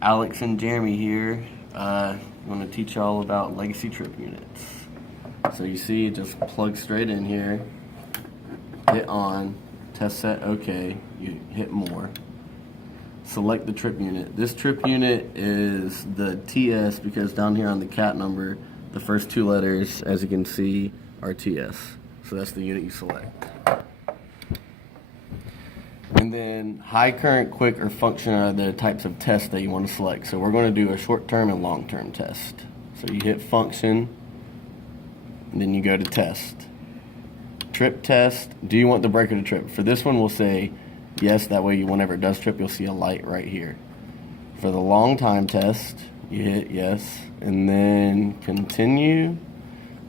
Alex and Jeremy here. I'm going to teach y'all about legacy trip units. So you see, it just plugs straight in here. Hit on, test set, OK. You hit more. Select the trip unit. This trip unit is the TS because down here on the cat number, the first two letters, as you can see, are TS. So that's the unit you select. And then high current, quick, or function are the types of tests that you want to select. So we're going to do a short-term and long-term test. So you hit function, and then you go to test. Trip test, do you want the breaker to trip? For this one, we'll say yes, that way whenever it does trip, you'll see a light right here. For the long time test, you hit yes, and then continue.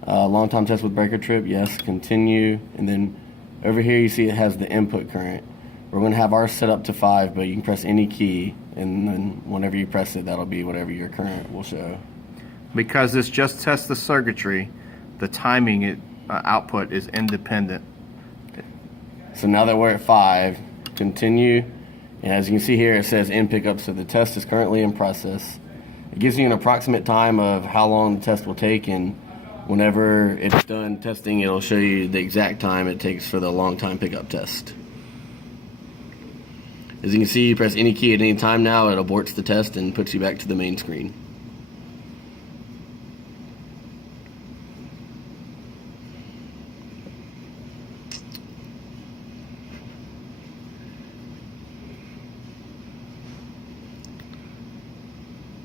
Long time test with breaker trip, yes, continue. And then over here you see it has the input current. We're going to have ours set up to 5, but you can press any key, and then whenever you press it, that'll be whatever your current will show. Because this just tests the circuitry, the timing output is independent. So now that we're at 5, continue, and as you can see here, it says in pickup, so the test is currently in process. It gives you an approximate time of how long the test will take, and whenever it's done testing, it'll show you the exact time it takes for the long time pickup test. As you can see, you press any key at any time now, it aborts the test and puts you back to the main screen.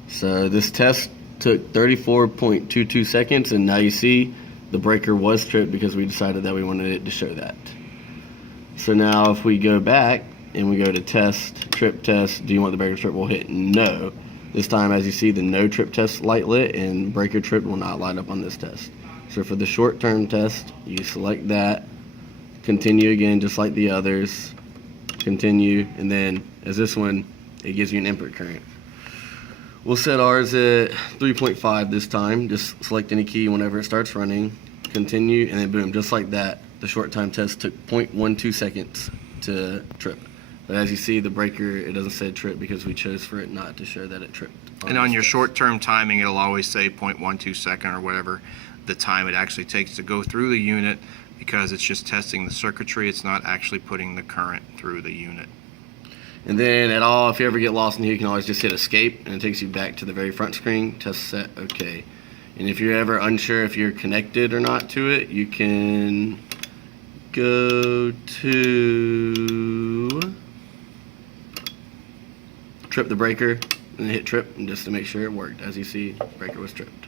So this test took 34.22 seconds, and now you see the breaker was tripped because we decided that we wanted it to show that. So now if we go back and we go to test, trip test, do you want the breaker trip, we'll hit no. This time, as you see, the no trip test light lit and breaker trip will not light up on this test. So for the short term test, you select that, continue again just like the others, continue, and then as this one, it gives you an input current. We'll set ours at 3.5 this time. Just select any key whenever it starts running, continue, and then boom, just like that, the short time test took 0.12 seconds to trip. But as you see, the breaker, it doesn't say trip because we chose for it not to show that it tripped. And on your short-term timing, it'll always say 0.12 second or whatever the time it actually takes to go through the unit, because it's just testing the circuitry. It's not actually putting the current through the unit. And then if you ever get lost in here, you can always just hit escape and it takes you back to the very front screen, test set, okay. And if you're ever unsure if you're connected or not to it, you can go to trip the breaker and hit trip, and just to make sure it worked. As you see, breaker was tripped.